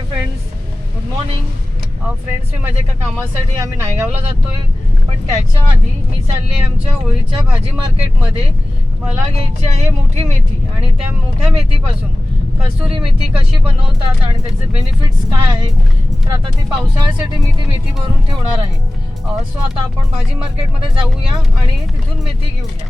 Hi friends good morning friends मी माझ्या एका कामासाठी आम्ही नायगावला जातोय. पण त्याच्या आधी मी चालले आमच्या होळीच्या भाजी मार्केटमध्ये. मला घ्यायची आहे मोठी मेथी आणि त्या मोठ्या मेथीपासून कसुरी मेथी कशी बनवतात आणि त्याचे बेनिफिट्स काय आहे? तर आता ती पावसाळ्यासाठी मी ती मेथी भरून ठेवणार आहे. Uh, सो आता आपण भाजी मार्केटमध्ये जाऊया आणि तिथून मेथी घेऊया.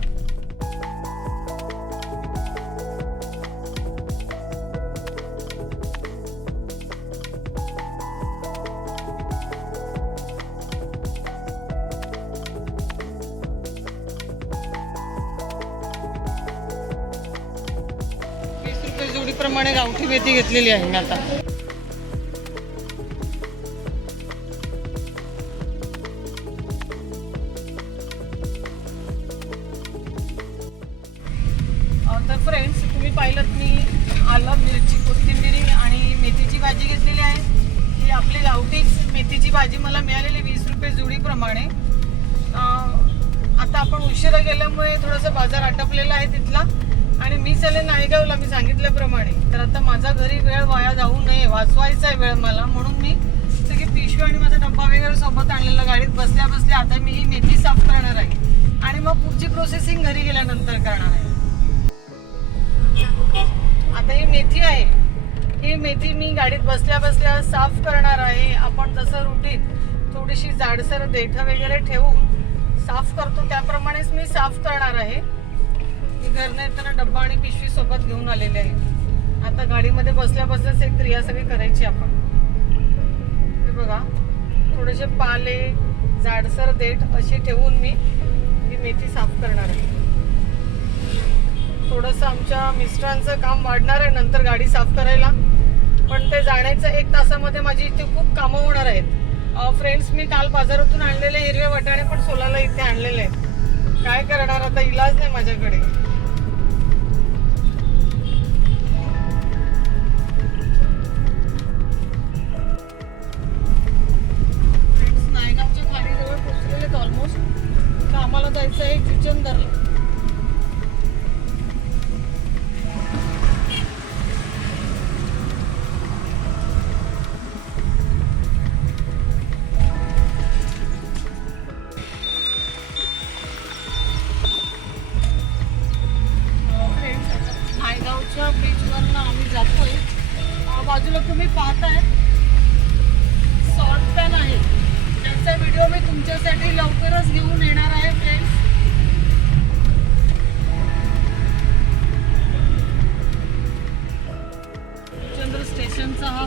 रुपये गावठी मेथी घेतलेली आहे मी आता. अं, तर फ्रेंड्स तुम्ही पाहिलं मी आलं मिरची कोथिंबिरी आणि मेथीची भाजी घेतलेली आहे. ही आपली गावठीच मेथीची भाजी मला मिळालेली वीस रुपये जुडीप्रमाणे. आता आपण उशिरा गेल्यामुळे थोडासा बाजार आटपलेला आहे तिथला. आणि मी चले नायगावला मी सांगितल्याप्रमाणे. तर आता माझा घरी वेळ वाया जाऊ नये वाचवायचा आहे वेळ मला. म्हणून मी सगळी पिशवी आणि माझा डब्बा वगैरे सोबत आणलेला गाडीत बसल्या बसल्या आता मी ही मेथी साफ करणार आहे. आणि मग पुढची प्रोसेसिंग घरी गेल्यानंतर करणार आहे. आता ही मेथी आहे. ही मेथी मी गाडीत बसल्या बसल्या साफ करणार आहे. आपण जसं रुटीन थोडीशी जाडसर देठ वगैरे ठेवून साफ करतो त्याप्रमाणेच मी साफ करणार आहे. मी घरनं येताना डब्बा आणि पिशवी सोबत घेऊन आलेले आहे. आता गाडीमध्ये बसल्या बसल्याच एक क्रिया सगळी करायची आपण. हे बघा थोडेसे पाले जाडसर देठ अशी ठेवून मी ही मेथी साफ करणार आहे. थोडंसं आमच्या मिस्टरांचं काम वाढणार आहे नंतर गाडी साफ करायला. पण ते जाण्याचं एक तासामध्ये माझी इथे खूप कामं होणार आहेत. फ्रेंड्स मी काल बाजारातून आणलेले हिरवे वाटाणे पण सोलाला इथे आणलेले आहेत. काय करणार आता? इलाज नाही माझ्याकडे. बाजूला तुम्ही पाहताय. शॉर्ट पॅन आहे. त्याचा व्हिडिओ मी तुमच्यासाठी लवकरच घेऊन येणार आहे फ्रेंड्स चंद्र स्टेशनचा हा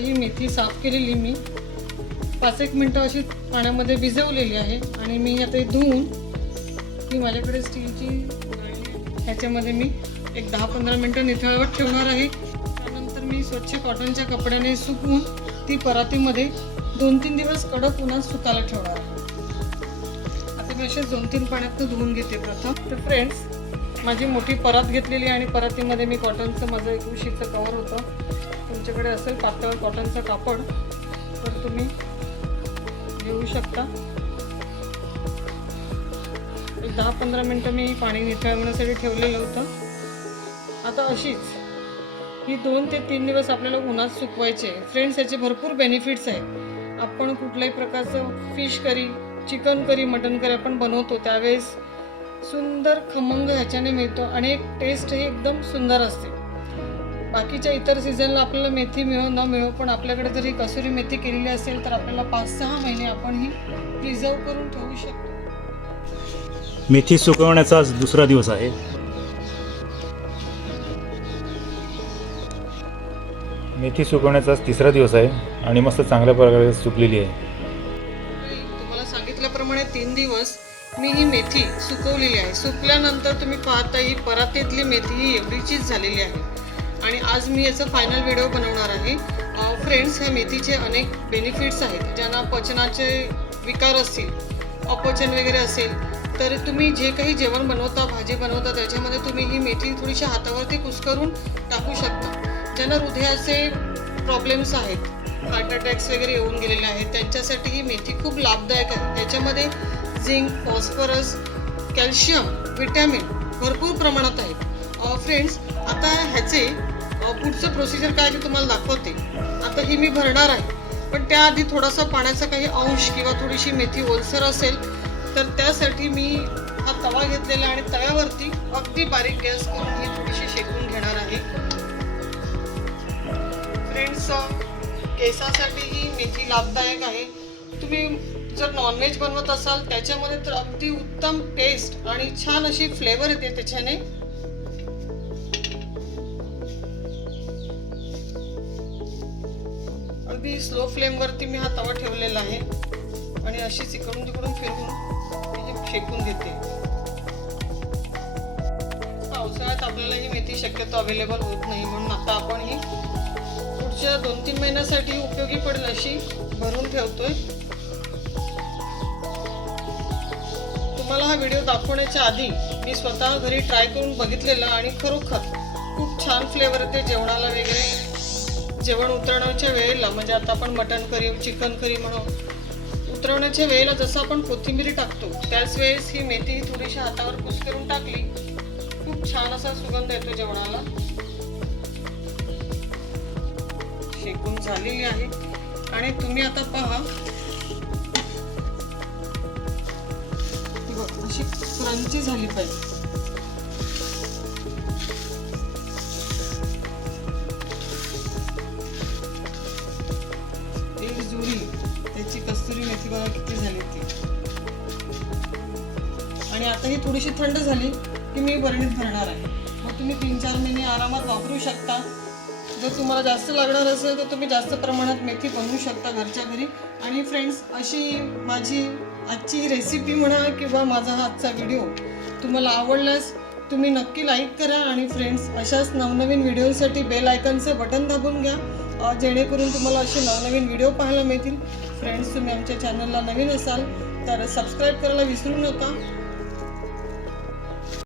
ही मेथी साफ केलेली मी. पाच एक मिनटं अशी पाण्यामध्ये भिजवलेली आहे आणि मी आता धुवून ती माझ्याकडे स्टीलची ह्याच्यामध्ये मी एक दहा पंधरा मिनटं निथळवत ठेवणार आहे. त्यानंतर मी स्वच्छ कॉटनच्या कपड्याने सुकवून ती परातीमध्ये दोन तीन दिवस कडक उन्हात सुकायला ठेवणार आहे. आता मी असे दोन तीन पाण्यात धुवून घेते प्रथम. तर फ्रेंड्स माझी मोठी परात घेतलेली आहे आणि परातीमध्ये मी कॉटनचं माझं एक उशीचं कवर होतं. तुमच्याकडे असेल पातळ कॉटनचं कापड तर तुम्ही घेऊ शकता. एक दहा पंधरा मिनटं मी पाणी निथळवण्यासाठी ठेवलेलं होतं. आता अशीच ही दोन ते तीन दिवस आपल्याला उन्हात सुकवायचे फ्रेंड्स याचे भरपूर बेनिफिट्स आहेत. आपण कुठल्याही प्रकारचं fish curry chicken curry mutton curry आपण बनवतो त्यावेळेस सुंदर खमंग ह्याच्याने मिळतो आणि एक टेस्ट ही एकदम सुंदर असते. बाकीच्या इतर सीझनला आपल्याला मेथी मिळो न मिळो पण आपल्याकडे जर ही कसुरी मेथी केलेली असेल तर आपल्याला पाच सहा महिने आपण ही प्रिझर्व करून ठेवू शकतो. मेथी सुकवण्याचा आज दुसरा दिवस आहे. मेथी सुकवण्याचा आज तिसरा दिवस आहे आणि मस्त चांगल्या प्रकारे सुकलेली आहे. सांगितल्याप्रमाणे तीन दिवस मी ही मेथी सुकवलेली आहे. सुकल्यानंतर तुम्ही पाहता ही परातीतली मेथी ही एवढीचीच झालेली आहे. आणि आज मी याचा फायनल व्हिडिओ बनवणार आहे. फ्रेंड्स ह्या मेथीचे अनेक बेनिफिट्स आहेत ज्यांना पचनाचे विकार असतील अपचन वगैरे असेल तर तुम्ही जे काही जेवण बनवता भाजी बनवता त्याच्यामध्ये तुम्ही ही मेथी थोडीशी हातावरती कुस्करून टाकू शकता. ज्यांना हृदयाचे प्रॉब्लेम्स आहेत हार्ट अटॅक्स वगैरे येऊन गेलेले आहेत त्यांच्यासाठी ही मेथी खूप लाभदायक आहे. त्याच्यामध्ये झिंक फॉस्फरस कॅल्शियम विटॅमिन भरपूर प्रमाणात आहेत. फ्रेंड्स आता ह्याचे पुढचं प्रोसिजर काय ते तुम्हाला दाखवते. आता ही मी भरणार आहे. पण त्याआधी थोडासा पाण्याचा काही अंश किंवा थोडीशी मेथी ओलसर असेल तर त्यासाठी मी हा तवा घेतलेला आणि तव्यावरती अगदी बारीक गॅस करून ही थोडीशी शेकून घेणार आहे. फ्रेंड्स केसासाठी ही मेथी लाभदायक आहे. तुम्ही जर नॉनव्हेज बनवत असाल त्याच्यामध्ये तर अगदी उत्तम टेस्ट आणि छान अशी फ्लेवर येते त्याच्याने. अगदी स्लो फ्लेमवरती मी हा तवा ठेवलेला आहे. आणि अशीच इकडून तिकडून फिरवून मी शेकून घेते पावसाळ्यात आपल्याला ही मेथी शक्यतो अवेलेबल होत नाही. म्हणून आता आपण ही पुढच्या दोन तीन महिन्यासाठी उपयोगी पडेल अशी भरून ठेवतोय. तुम्हाला हा व्हिडिओ दाखवण्याच्या आधी मी स्वतः घरी ट्राय करून बघितलेला आणि खरोखर खूप छान फ्लेवर येते जेवणाला वगैरे. जेवण उतरवण्याच्या वेळेला म्हणजे आता आपण मटण करी चिकन करी म्हणू उतरवण्याच्या वेळेला जसं आपण कोथिंबीर टाकतो त्याच वेळेस ही मेथी ही थोडीशी हातावर कुसकरून टाकली खूप छान असा सुगंध येतो जेवणाला. शेकून झालेली आहे. आणि तुम्ही आता पहा. अशी क्रंची झाली पाहिजे. आता ही थोडीशी थंड झाली की मी बरणीत भरणार आहे. मग तुम्ही तीन चार महिने आरामात वापरू शकता. जर तुम्हाला जास्त लागणार असेल तर तुम्ही जास्त प्रमाणात मेथी बनवू शकता घरच्या घरी. आणि फ्रेंड्स अशी माझी आजची रेसिपी म्हणा किंवा माझा हा आजचा व्हिडिओ तुम्हाला आवडल्यास तुम्ही नक्की लाईक करा आणि फ्रेंड्स अशाच नवनवीन व्हिडिओसाठी बेल आयकनचं बटन दाबून घ्या. जेणेकरून तुम्हाला असे नवनवीन व्हिडिओ पाहायला मिळतील. फ्रेंड्स तुम्ही आमच्या चॅनलला नवीन असाल तर सबस्क्राईब करायला विसरू नका.